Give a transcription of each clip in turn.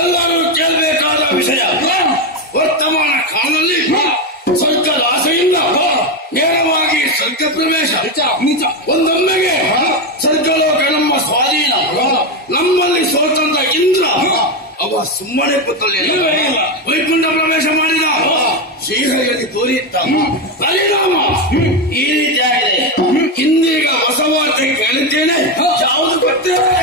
ಎಲ್ಲರೂ ಕೇಳಬೇಕಾದ ವಿಷಯ. ವರ್ತಮಾನ ಕಾಲದಲ್ಲಿ ಸ್ವರ್ಗದ ಆಸೆಯಿಂದ ನೇರವಾಗಿ ಸ್ವರ್ಗ ಪ್ರವೇಶ. ಒಂದೊಮ್ಮೆಗೆ ಸ್ವರ್ಗಲೋಕ ನಮ್ಮ ಸ್ವಾಧೀನ. ನಮ್ಮಲ್ಲಿ ಸ್ವತಂತ್ರ ಇಂದ್ರ ಅವ ಸುಮ್ಮನೆ ಕೂತಲಿಲ್ಲ, ವೈಕುಂಠ ಪ್ರವೇಶ ಮಾಡಿದ. ಶ್ರೀಹರಿಯಲ್ಲಿ ತೋರಿತ್ತ ಪರಿಣಾಮ ಈ ರೀತಿಯಾಗಿದೆ. ಇಂದೀಗ ಹೊಸ ವಾರ್ತೆ ಕೇಳುತ್ತೇನೆ, ಯಾವುದು ಗೊತ್ತೇನೆ?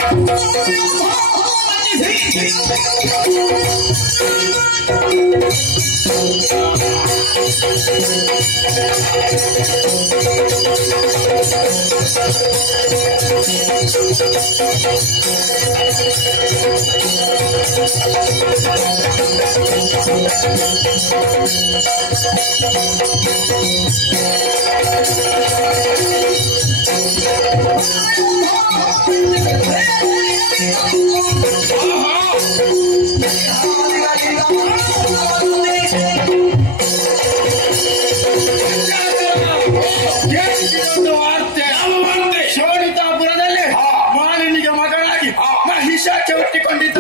ಶೋಣಿತಾಪುರದಲ್ಲಿ ಮಾಲಿನಿಗೆ ಮಗಳಾಗಿ ಮಹಿಷಾಕ್ಕೆ ಹುಟ್ಟಿಕೊಂಡಿದ್ದ.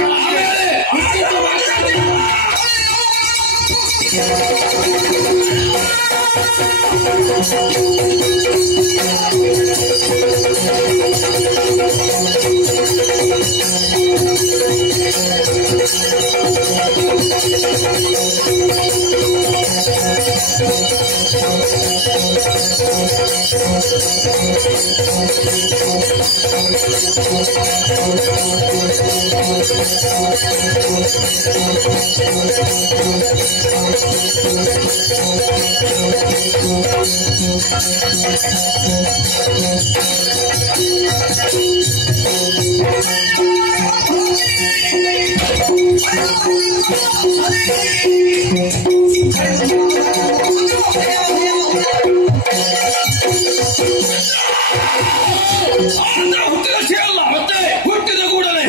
ಹುಟ್ಟಿದ ಕೂಡಲೇ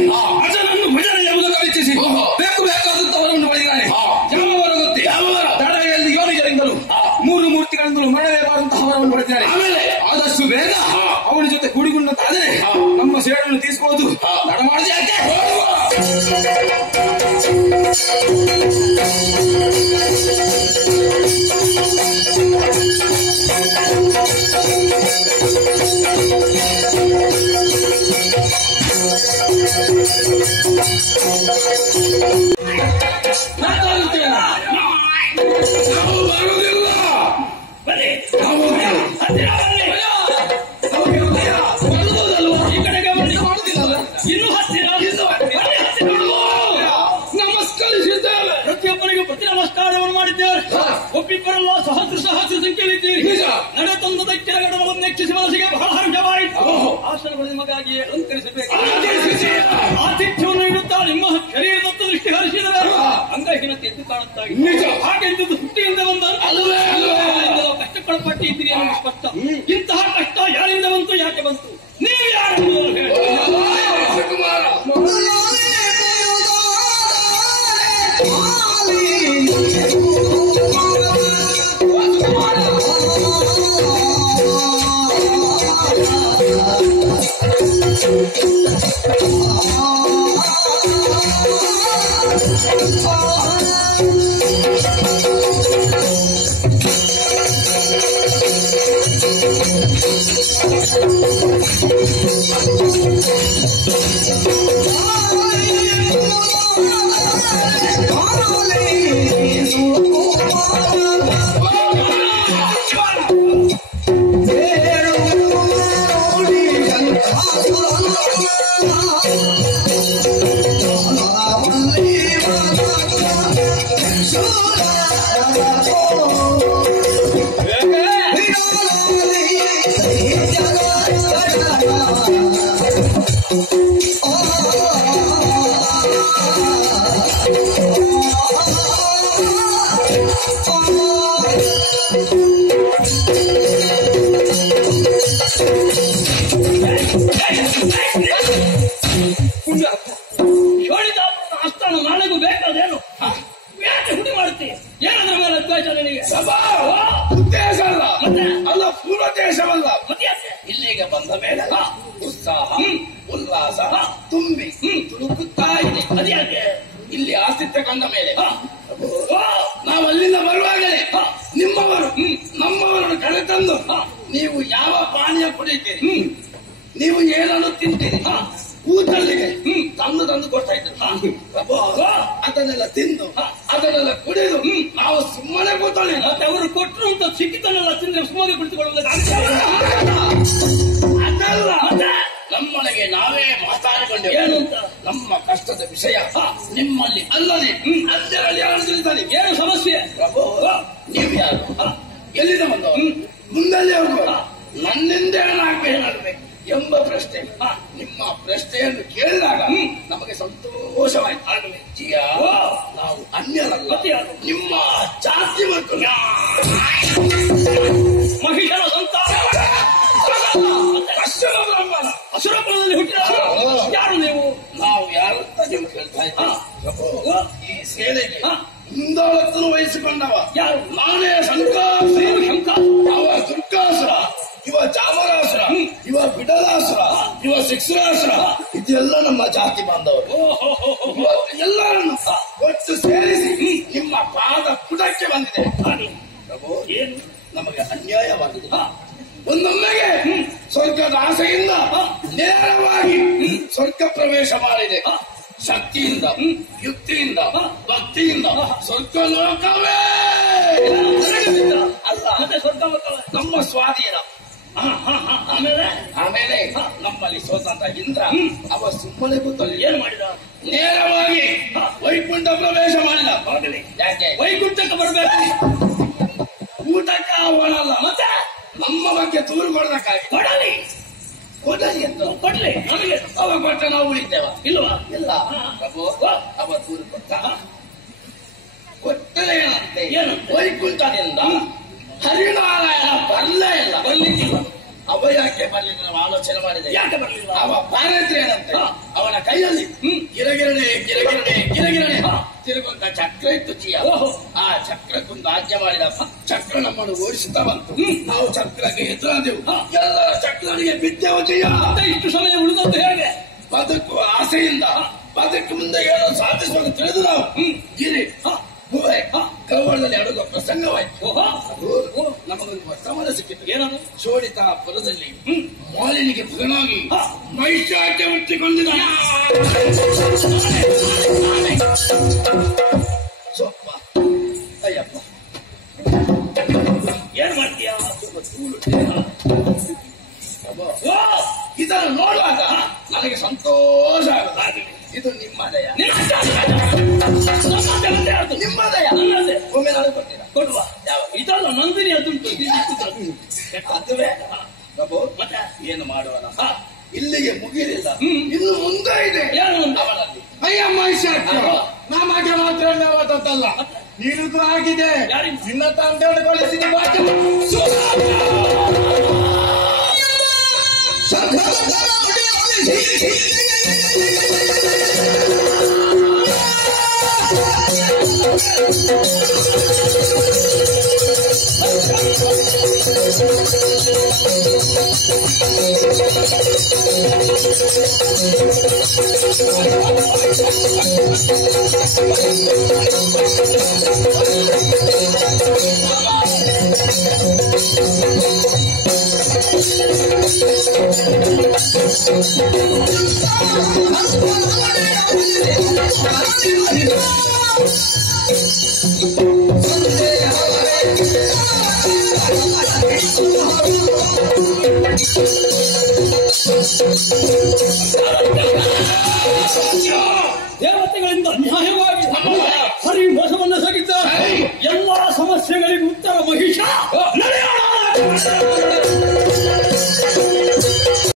ಅಜನನ್ನು ಭಜನೆಯ ಮೂಲಕ ವೆಚ್ಚಿಸಿ ಬೇಕು ಬೇಕಾದಂತವರನ್ನು ಬಳಿದಾನೆ. ಯಾವವರ ಗೊತ್ತೇ? ಯಾವವರ ದಡೆಯಲ್ಲಿ ಯೋನಿಜರಿಂದಲೂ ಮೂರು ಮೂರ್ತಿಗಳಿಂದಲೂ ಮಾಡಲೇಬಾರಂತಹವರನ್ನು ಬಳಿದಾನೆ. ಆಮೇಲೆ ಆದಷ್ಟು ಕೂಡಿಕೊಂಡಂತಾದ್ರೆ ನಮ್ಮ ಸೇಡನ್ನು ತೀರಿಸಬಹುದು. ತಡ ಮಾಡಿದ ಯಾಕೆ? ನಾವು ಬರುವುದಿಲ್ಲ. ಈ ಕಡೆಗೆ ಮಾಡುದಿಲ್ಲ. ಇನ್ನು ಹತ್ತಿರ ನಮಸ್ಕರಿಸಿದ್ದೇವೆ. ಪ್ರತಿಯೊಬ್ಬರಿಗೂ ಪ್ರತಿ ನಮಸ್ಕಾರವನ್ನು ಮಾಡಿದ್ದೇವೆ. ಒಬ್ಬಿಬ್ಬರಲ್ಲ ಸಹಸ್ರ ಸಂಖ್ಯೆಯಲ್ಲಿದ್ದೀರಿ. ನಡೆತಂದದ ಕೆಳಗಡಗಳನ್ನು ನೆಚ್ಚಿಸಿ ಮನಸ್ಸಿಗೆ ಬಹಳ ಹರ್ಷವಾಯಿತು. ಆಶ್ರಮಗಳ ನಿಮಗಾಗಿಯೇ ಅಲಂಕರಿಸಬೇಕು. ಆತಿಥ್ಯವನ್ನು ನೀಡುತ್ತಾ ನಿಮ್ಮ ಶರೀರದತ್ತ ದೃಷ್ಟಿ ಹರಿಸಿದರೆ ಅಂಗಹೀನತೆ ಎದ್ದು ಕಾಣುತ್ತಾಗಿದೆ. ಹಾಗೆಂದು ಹುಟ್ಟಿಯಿಂದ ಬಂದ ಕಷ್ಟಕ್ಕೊಳಪಟ್ಟು ಇದ್ದೀರಿ ಅನ್ನೋದು ಸ್ಪಷ್ಟ. ಇಂತಹ ಕಷ್ಟ ಯಾರಿಂದ ಬಂತು, ಯಾಕೆ ಬಂತು, ನೀವು ಯಾರು ಹೇಳಿ. ಅಷ್ಟನ್ನು ನಾಳೆಗೂ ಬೇಕಾದೇನು? ಯಾಕೆ ಹುಡಿ ಮಾಡುತ್ತಿ? ಏನಂದ್ರೆ ಮೇಲೆ ಅದ್ವೈತ ನಿನಗೆ? ಉದ್ದೇಶ ಅಲ್ಲ, ಪೂರ್ವದೇಶವಲ್ಲ. ಇಲ್ಲಿಗೆ ಬಂದ ಮೇಲೆ ಉತ್ಸಾಹ ಉಲ್ಲಾಸ ತುಂಬಿ ತುಳುಕುತ್ತಾ ಇದೆ. ಅದ್ಯಾಕೆ? ಇಲ್ಲಿ ಆತಿಥ್ಯ ಕಂಡ ಮೇಲೆ ನಾವು ಅಲ್ಲಿಂದ ಬರುವಾಗಲೇ ನಿಮ್ಮವರು ನಮ್ಮವರನ್ನು ಕರೆತಂದು ನೀವು ಯಾವ ಪಾನೀಯ ಕುಡಿತೀರಿ, ನೀವು ಏನನ್ನು ತಿಂತೀರಿ, ಕೂತಲ್ಲಿಗೆ ತಂದು ಕೊಡ್ತಾ ಇದ್ರು. ಅದನ್ನೆಲ್ಲ ತಿಂದು ಅದನ್ನೆಲ್ಲ ಕುಡಿದು ನಾವು ಸುಮ್ಮನೆ ಕೂತಲ್ಲಿ. ಮತ್ತೆ ಅವರು ಕೊಟ್ಟರು ಅಂತ ಸಿಕ್ಕಿತನ್ನೆಲ್ಲ ತಿಂದ್ರೆ ಸುಮ್ಮನೆ ಕುಳಿತುಕೊಳ್ಳುವುದಲ್ಲ. ಅದಲ್ಲ, ನಮ್ಮೊಳಗೆ ನಾವೇ ಮಾತಾಡಿಕೊಂಡು ಏನು ಅಂತ ನಮ್ಮ ಕಷ್ಟದ ವಿಷಯ ನಿಮ್ಮಲ್ಲಿ ಅಲ್ಲದೆ ಅಲ್ಲರಲ್ಲಿ ಯಾರು ತಿಳಿತಾರೆ. ಏನು ಸಮಸ್ಯೆ? ನೀವು ಯಾರು, ಎಲ್ಲಿಂದ ಬಂದವರು, ಮುಂದಲ್ಲೇ ಹೋಗುವ, ನನ್ನಿಂದ ಏನಾಗಬೇಕು ಎಂಬ ಪ್ರಶ್ನೆ. ನಿಮ್ಮ ಪ್ರಶ್ನೆಯನ್ನು ಕೇಳಿದಾಗ ನಮಗೆ ಸಂತೋಷವಾಯಿತು. ನಾವು ಅನ್ಯರಲ್ಲ, ನಿಮ್ಮ ಜಾತಿ ಮತ್ತು ಮಹಿಷನ ಸಂತಾನ ಅಸುರ ಕುಲದಲ್ಲಿ ಹುಟ್ಟಿದ ಯಾರು ನೀವು? ನಾವು ಯಾರಂತ ನೀವು ಕೇಳ್ತಾ ಇದ್ದೀವಿ. ಈ ಸೇನೆಗೆ ಮುಂದಾಳತ್ತನ್ನು ವಹಿಸಿಕೊಂಡವ ಯಾರು? ನಾನೇ ಶಂಕಾಸುರ. ಅವ ದುರ್ಗಾಸುರ, ಇವ ಚಾಮರಾಸುರ, ಇವ ಬಿಡಲಾಸುರ, ಇವ ಶಿಕ್ಷರಾಸುರ. ಇದೆಲ್ಲ ನಮ್ಮ ಜಾತಿ ಬಾಂಧವರು. ಎಲ್ಲರನ್ನು ಒಟ್ಟು ಸೇರಿಸಿ ನಿಮ್ಮ ಪಾದ ಪುಟಕ್ಕೆ ಬಂದಿದೆ. ಪ್ರಭು, ಏನು ನಮಗೆ ಅನ್ಯಾಯವಾಗಿದೆ. ಒಂದೊಮ್ಮೆಗೆ ಸ್ವರ್ಗದ ಆಸೆಯಿಂದ ನೇರವಾಗಿ ಸ್ವರ್ಗ ಪ್ರವೇಶ ಮಾಡಿದೆ. ಶಕ್ತಿಯಿಂದ, ಯುಕ್ತಿಯಿಂದ, ಭಕ್ತಿಯಿಂದ ಸ್ವರ್ಗ ಲೋಕವೇ ಅಲ್ಲ. ಮತ್ತೆ ಸ್ವರ್ಗ ನಮ್ಮ ಸ್ವಾಧೀನ. ಆಮೇಲೆ ನಮ್ಮಲ್ಲಿ ಸ್ವತಂತ್ರ ಇಂದ್ರ ಅವ ಸುಮ್ಮನೆ ಕೂತಲ್ಲಿ ಏನ್ ಮಾಡಿದ? ನೇರವಾಗಿ ವೈಕುಂಠ ಪ್ರವೇಶ ಮಾಡಿದ. ಯಾಕೆ ವೈಕುಂಠಕ್ಕೆ ಬರಬೇಕು? ಊಟಕ್ಕೆ ಅವನಲ್ಲ, ಮತ್ತೆ ನಮ್ಮ ಬಗ್ಗೆ ದೂರು ಕೊಡಬೇಕಾಗಿ. ಕೊಡಲಿ ಅಂತ ಕೊಡ್ಲಿ ನಮಗೆ. ಅವ ಕೊಟ್ಟ ನಾವು ಉಳಿತೇವ ಇಲ್ವಾ? ಇಲ್ಲ ಪ್ರಭು, ಅವ ದೂರು ಕೊಟ್ಟ. ಕೊಟ್ಟರೆ ಏನಂತೆ? ವೈಕುಂಠದಿಂದ ಹರಿನಾರಾಯಣ ಬರಲೇ ಇಲ್ಲ, ಬರ್ಲಿಕ್ಕಿಲ್ಲ. ಅವ ಯಾಕೆ ಬರ್ಲಿಲ್ಲ ನಾವು ಆಲೋಚನೆ ಮಾಡಿದೆ. ಯಾಕೆ ಬರ್ಲಿಲ್ಲ? ಅವ ಪಾರೈತೆ ಏನಂತೆ, ಅವನ ಕೈಯಲ್ಲಿ ಗಿರಗಿರಣೆ ತಿರುಗುವಂತ ಚಕ್ರ ಇತ್ತು. ಆ ಚಕ್ರಕ್ಕೊಂದು ರಾಜ್ಯ ಮಾಡಿದ. ಚಕ್ರ ನಮ್ಮನ್ನು ಓಡಿಸುತ್ತಾ ಬಂತು. ನಾವು ಚಕ್ರಕ್ಕೆ ಎದುರಾದೆವು. ಎಲ್ಲರ ಚಕ್ರ ಇವನಿಗೆ ವಿದ್ಯಾವತಿಯ ಮತ್ತೆ ಇಷ್ಟು ಸಮಯ ಉಳಿದದ್ದು ಹೇಗೆ? ಬದುಕುವ ಆಸೆಯಿಂದ ಬದುಕು ಮುಂದೆ ಏನೋ ಸಾಧಿಸುವಾಗ ತಿಳಿದು ನಾವು ಗಿರಿ ಹೂವೆ ಕವಳದಲ್ಲಿ ಅಡುಗ ಪ್ರಸಂಗವಾಯ್ತು. ನಮಗೊಂದು ವರ್ತಮಾನ ಸಿಕ್ಕಿತು. ಏನದು? ಶೋಡಿತ ಪುರದಲ್ಲಿ ಮಾಲಿನಿಗೆ ಮಗನಾಗಿ ಮೈಸಾಟ್ಯ ಹುಟ್ಟಿಕೊಂಡಿದ್ದ ಸೊಪ್ಪ ಅಯ್ಯಪ್ಪ ಏನ್ ಮಾಡ್ತೀಯ? ಇದನ್ನು ನೋಡುವಾಗ ನನಗೆ ಸಂತೋಷ ಆಗುತ್ತದೆ. ಇದು ನಿಮ್ಮದಯ, ನಿಮ್ಮದಯ. ಒಮ್ಮೆ ನಾನು ಕೊಡ್ತೀರಾ? ಕೊಡುವ. ಇದಲ್ಲ ನಂದಿನಿ ಅದುಂಟು. ಅದುವೇ ಪ್ರಭು. ಮತ್ತೆ ಏನು ಮಾಡುವನ? ಇಲ್ಲಿಗೆ ಮುಗಿಲಿಲ್ಲ, ಇನ್ನು ಮುಂದೆ ಇದೆ. ಅವನಲ್ಲಿ ಅಯ್ಯ ಮೈಸಾಟ್ಯ ನಮಗೆ ಮಾತ್ರ ಅಲ್ಲವಾದದ್ದಲ್ಲ, ನಿನಗೂ ಆಗಿದೆ. ನಿನ್ನ ತಂದೆಯನ್ನು ಕಳಿಸಿದ ದೇವತೆಗಳಿಂದ ನ್ಯಾಯವಾಗಿ ಹರಿ ಮೋಸವನ್ನು ಸಾಗಿದ್ದಾರೆ. ಎಲ್ಲಾ ಸಮಸ್ಯೆಗಳಿಗೂ ಉತ್ತರ ಮಹಿಷ ನಡೆಯೋಣ.